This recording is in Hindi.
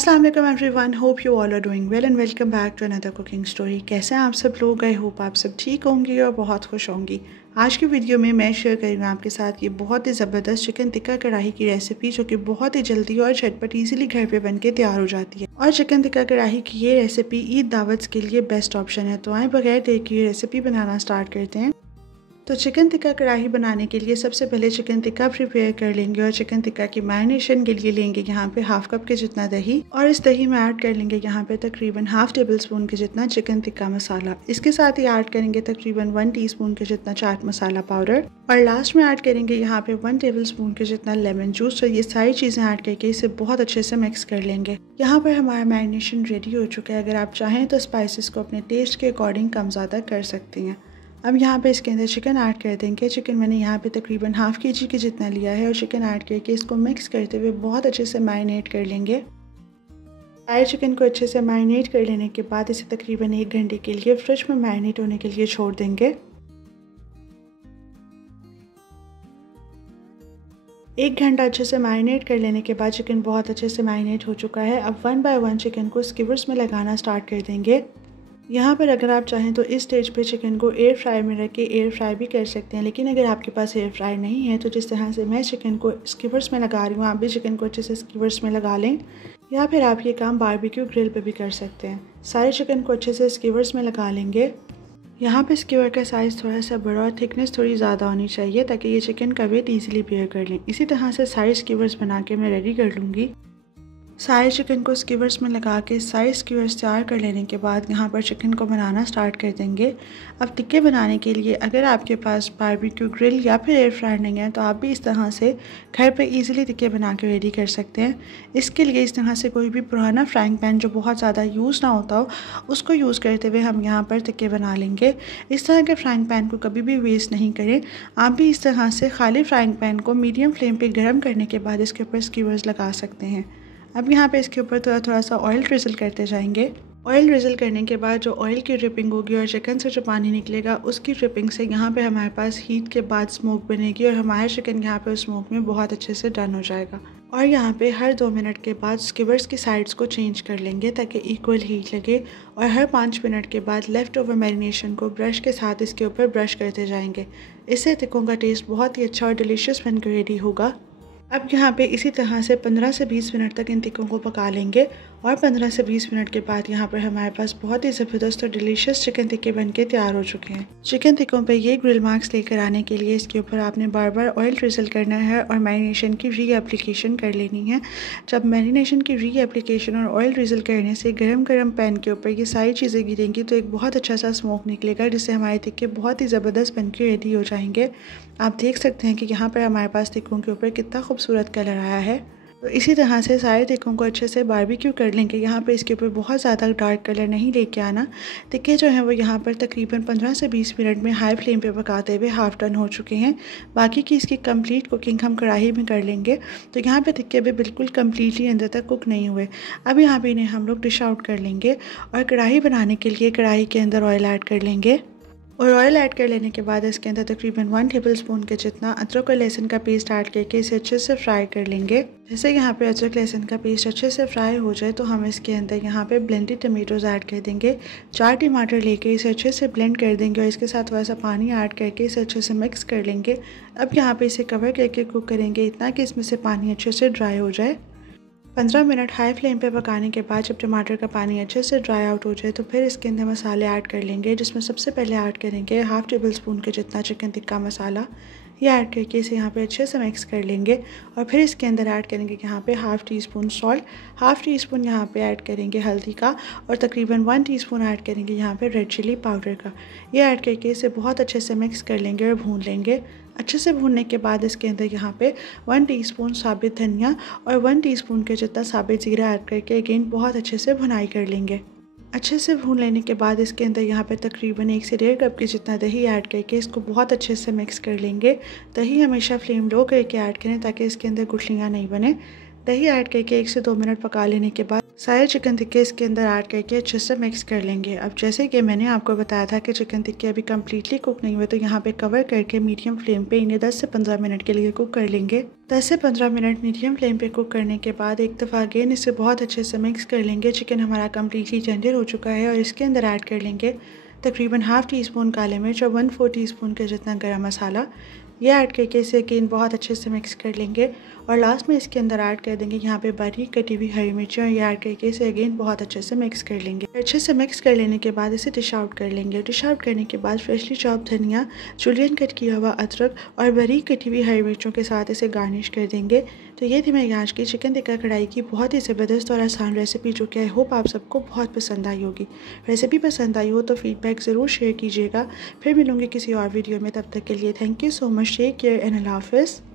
अस्सलाम वालेकुम everyone, hope you all are doing well and welcome back to another cooking story. कैसे हैं आप सब लोग? आई होप आप सब ठीक होंगी और बहुत खुश होंगी। आज की वीडियो में मैं शेयर करूँगी आपके साथ ये बहुत ही ज़बरदस्त चिकन टिक्का कढ़ाई की रेसिपी, जो कि बहुत ही जल्दी और झटपट ईजिली घर पे बन के तैयार हो जाती है। और चिकन टिक्का कढ़ाई की ये रेसिपी ईद दावत के लिए बेस्ट ऑप्शन है। तो आए बगैर देर के ये रेसिपी बनाना स्टार्ट करते हैं। तो चिकन टिक्का कढ़ाई बनाने के लिए सबसे पहले चिकन टिक्का प्रिपेयर कर लेंगे और चिकन टिक्का की मैरिनेशन के लिए लेंगे यहाँ पे हाफ कप के जितना दही, और इस दही में ऐड कर लेंगे यहाँ पे तकरीबन हाफ टेबल स्पून के जितना चिकन टिक्का मसाला। इसके साथ ही ऐड करेंगे तकरीबन 1 टीस्पून के जितना चाट मसाला पाउडर, और लास्ट में ऐड करेंगे यहाँ पे 1 टेबल स्पून के जितना लेमन जूस। तो ये सारी चीज़ें ऐड करके इसे बहुत अच्छे से मिक्स कर लेंगे। यहाँ पर हमारा मैरिनेशन रेडी हो चुका है। अगर आप चाहें तो स्पाइसेस को अपने टेस्ट के अकॉर्डिंग कम ज़्यादा कर सकती हैं। अब यहाँ पे इसके अंदर चिकन ऐड कर देंगे। चिकन मैंने यहाँ पे तकरीबन हाफ केजी के जितना लिया है, और चिकन ऐड करके इसको मिक्स करते हुए बहुत अच्छे से मैरिनेट कर लेंगे। सारे चिकन को अच्छे से मैरिनेट कर लेने के बाद इसे तकरीबन 1 घंटे के लिए फ्रिज में मैरिनेट होने के लिए छोड़ देंगे। 1 घंटा अच्छे से मैरिनेट कर लेने के बाद चिकन बहुत अच्छे से मैरिनेट हो चुका है। अब 1 बाय 1 चिकन को स्कीवर्स में लगाना स्टार्ट कर देंगे। यहाँ पर अगर आप चाहें तो इस स्टेज पे चिकन को एयर फ्राई में रख के एयर फ्राई भी कर सकते हैं, लेकिन अगर आपके पास एयर फ्राई नहीं है तो जिस तरह से मैं चिकन को स्कीवर्स में लगा रही हूँ, आप भी चिकन को अच्छे से स्कीवर्स में लगा लें, या फिर आप ये काम बारबेक्यू ग्रिल पे भी कर सकते हैं। सारे चिकन को अच्छे से स्कीवर्स में लगा लेंगे। यहाँ पे स्कीवर का साइज़ थोड़ा सा बड़ा और थिकनेस थोड़ी ज़्यादा होनी चाहिए, ताकि ये चिकन का वेट ईजिली बेयर कर लें। इसी तरह से सारे स्कीवर्स बना के मैं रेडी कर लूँगी। सारे चिकन को स्कीवर्स में लगा के सारे स्कीवर्स तैयार कर लेने के बाद यहाँ पर चिकन को बनाना स्टार्ट कर देंगे। अब टिक्के बनाने के लिए अगर आपके पास बारबेक्यू ग्रिल या फिर एयर फ्रायर नहीं है तो आप भी इस तरह से घर पे इजीली टिक्के बना के रेडी कर सकते हैं। इसके लिए इस तरह से कोई भी पुराना फ्राइंग पैन जो बहुत ज़्यादा यूज़ ना होता हो, उसको यूज़ करते हुए हम यहाँ पर टिक्के बना लेंगे। इस तरह के फ्राइंग पैन को कभी भी वेस्ट नहीं करें। आप भी इस तरह से खाली फ्राइंग पैन को मीडियम फ्लेम पर गर्म करने के बाद इसके ऊपर स्कीवर्स लगा सकते हैं। अब यहाँ पे इसके ऊपर थोड़ा सा ऑयल ड्रिजल करते जाएंगे। ऑयल ड्रिजल करने के बाद जो ऑयल की ड्रिपिंग होगी और चिकन से जो पानी निकलेगा, उसकी ड्रिपिंग से यहाँ पे हमारे पास हीट के बाद स्मोक बनेगी और हमारा चिकन यहाँ पे उस स्मोक में बहुत अच्छे से डन हो जाएगा। और यहाँ पे हर 2 मिनट के बाद स्कीवर्स की साइड्स को चेंज कर लेंगे ताकि इक्वल हीट लगे, और हर 5 मिनट के बाद लेफ़्ट ओवर मैरिनेशन को ब्रश के साथ इसके ऊपर ब्रश करते जाएंगे। इससे टिक्कों का टेस्ट बहुत ही अच्छा और डिलीशियस बनकर रेडी होगा। अब यहाँ पे इसी तरह से 15 से 20 मिनट तक इन टिक्कों को पका लेंगे, और 15 से 20 मिनट के बाद यहाँ पर हमारे पास बहुत ही ज़बरदस्त और डिलीशियस चिकन टिक्के बनके तैयार हो चुके हैं। चिकन टिक्कों पे ये ग्रिल मार्क्स लेकर आने के लिए इसके ऊपर आपने बार बार ऑयल ड्रिजल करना है और मैरिनेशन की री एप्लीकेशन कर लेनी है। जब मैरिनेशन की री एप्लीकेशन और ऑयल ड्रिजल करने से गरम गरम पैन के ऊपर ये सारी चीज़ें गिरेंगी तो एक बहुत अच्छा सा स्मोक निकलेगा, जिससे हमारे टिक्के बहुत ही ज़बरदस्त बन के रेडी हो जाएंगे। आप देख सकते हैं कि यहाँ पर हमारे पास टिक्कों के ऊपर कितना खूबसूरत कलर आया है। तो इसी तरह से सारे टिक्कों को अच्छे से बारबेक्यू कर लेंगे। यहाँ पे इसके ऊपर बहुत ज़्यादा डार्क कलर नहीं लेके आना। टिक्के जो हैं वो यहाँ पर तकरीबन 15 से 20 मिनट में हाई फ्लेम पे पकाते हुए हाफ डन हो चुके हैं। बाकी की इसकी कंप्लीट कुकिंग हम कढ़ाई में कर लेंगे। तो यहाँ पे टिक्के भी बिल्कुल कम्प्लीटली अंदर तक कुक नहीं हुए। अब यहाँ पे इन्हें हम लोग डिश आउट कर लेंगे, और कढ़ाई बनाने के लिए कढ़ाई के अंदर ऑयल ऐड कर लेंगे। और ऑयल ऐड कर लेने के बाद इसके अंदर तकरीबन 1 टेबल स्पून के जितना अदरक और लहसुन का पेस्ट ऐड करके इसे अच्छे से फ्राई कर लेंगे। जैसे यहाँ पे अदरक लहसुन का पेस्ट अच्छे से फ्राई हो जाए तो हम इसके अंदर यहाँ पे ब्लेंडेड टमेटोज़ ऐड कर देंगे। 4 टमाटर लेके इसे अच्छे से ब्लेंड कर देंगे, और इसके साथ थोड़ा सा पानी ऐड करके इसे अच्छे से मिक्स कर लेंगे। अब यहाँ पे इसे कवर करके कुक करेंगे इतना कि इसमें से पानी अच्छे से ड्राई हो जाए। 15 मिनट हाई फ्लेम पे पकाने के बाद जब टमाटर का पानी अच्छे से ड्राई आउट हो जाए तो फिर इसके अंदर मसाले ऐड कर लेंगे, जिसमें सबसे पहले ऐड करेंगे हाफ टेबल स्पून के जितना चिकन टिक्का मसाला। ये ऐड करके इसे यहाँ पे अच्छे से मिक्स कर लेंगे, और फिर इसके अंदर ऐड करेंगे यहाँ पे half tea spoon salt, half tea spoon यहाँ पे ऐड करेंगे हल्दी का, और तकरीबन 1 टीस्पून ऐड करेंगे यहाँ पे रेड चिली पाउडर का। ये ऐड करके इसे बहुत अच्छे से मिक्स कर लेंगे और भून लेंगे। अच्छे से भूनने के बाद इसके अंदर यहाँ पे 1 टीस्पून साबित धनिया और 1 टीस्पून के जितना साबित ज़ीरा ऐड करके अगेन बहुत अच्छे से भुनाई कर लेंगे। अच्छे से भून लेने के बाद इसके अंदर यहाँ पे तकरीबन 1 से 1.5 कप के जितना दही ऐड करके इसको बहुत अच्छे से मिक्स कर लेंगे। दही हमेशा फ्लेम लो करके ऐड करें ताकि इसके अंदर गुठलियाँ नहीं बने। दही ऐड करके 1 से 2 मिनट पका लेने के बाद सारे चिकन टिक्के इसके अंदर ऐड करके अच्छे से मिक्स कर लेंगे। अब जैसे कि मैंने आपको बताया था कि चिकन टिक्के अभी कम्प्लीटली कुक नहीं हुए, तो यहाँ पे कवर करके मीडियम फ्लेम पे इन्हें 10 से 15 मिनट के लिए कुक कर लेंगे। 10 से 15 मिनट मीडियम फ्लेम पे कुक करने के बाद एक दफ़ा अगेन इसे बहुत अच्छे से मिक्स कर लेंगे। चिकन हमारा कम्प्लीटली टेंडर हो चुका है और इसके अंदर ऐड कर लेंगे तकरीबन ½ टीस्पून काले मिर्च और 1/4 टीस्पून के जितना गरम मसाला। ये ऐड करके इसे अगेन बहुत अच्छे से मिक्स कर लेंगे और लास्ट में इसके अंदर ऐड कर देंगे यहाँ पे बारीक कटी हुई हरी मिर्ची और ये ऐड करके इसे अगेन बहुत अच्छे से मिक्स कर लेंगे। अच्छे से मिक्स कर लेने के बाद इसे डिश आउट कर लेंगे। डिश आउट करने के बाद फ्रेशली चॉप धनिया, जुलियन कट किया हुआ अदरक और बारीक कटी हुई हरी मिर्चों के साथ इसे गार्निश कर देंगे। तो ये थी मेरी आज की चिकन टिक्का कढ़ाई की बहुत ही ज़बरदस्त और आसान रेसिपी, जो कि आई होप आप सबको बहुत पसंद आई होगी। रेसिपी पसंद आई हो तो फीडबैक ज़रूर शेयर कीजिएगा। फिर मिलूँगी किसी और वीडियो में, तब तक के लिए thank you so much. Take care and अल्लाह हाफ़िज़।